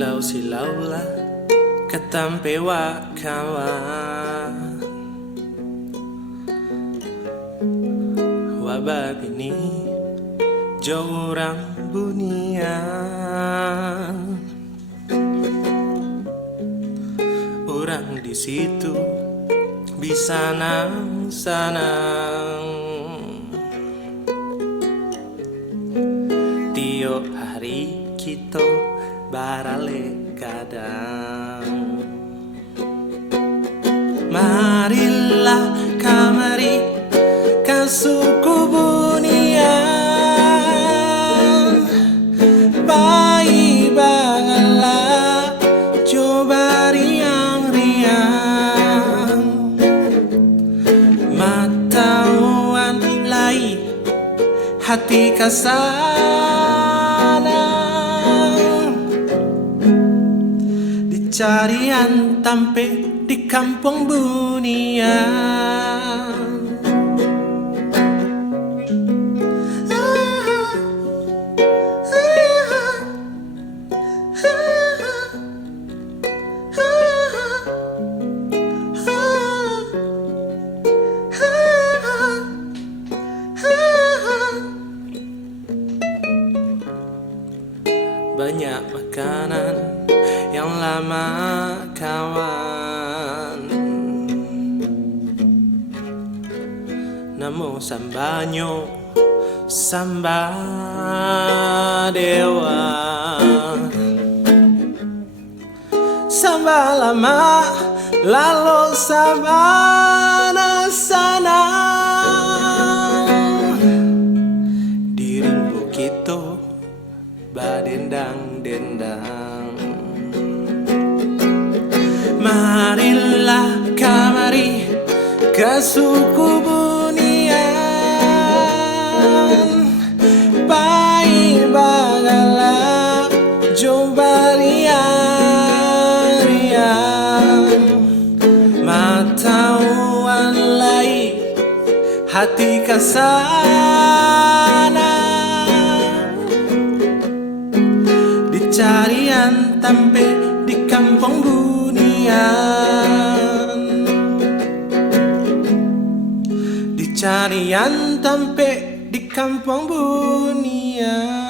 Silau-silau lah katampe wa kawan wababini jauh orang bunian. Orang di situ bisa senang tiap hari kita barale kadang. Marilah kamari kasuku bunian, bayi bangalah coba riang-riang. Matawan lai hati kasana, dicarian tampe di kampung bunian. Banyak makanan yang lama kawan, namo sambanyo samba dewa, samba lama lalu sabana sana. Dirimbo kita badendang-dendang. Marilah kamari kasuku bunian, bayi bagala coba riang-riang. Matawan lai hati kasana, dicarian tampe di kampung bunian, dicarian tampe di kampung bunian.